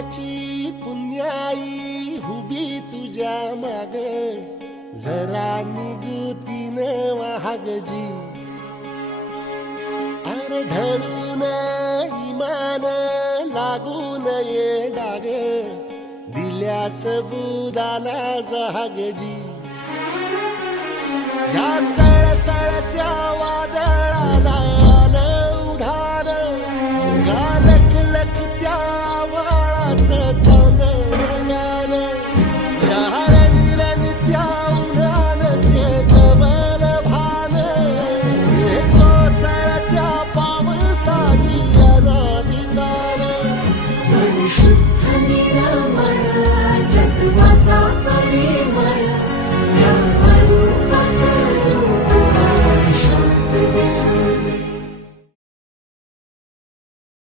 देवाची पुण्याई उभी तुझ्या माग जरा निगुतीन वाहगजी अरे ढळून इमान लागून ये डाग दिल्या सबुदाला जहागजी या सळसळत्या वादळाला उधार गालक लख त्या वाळाचं चांदण या रंगरंगत्या उन्हानचे कमल भान कोसळत्या पावसाची अनादितान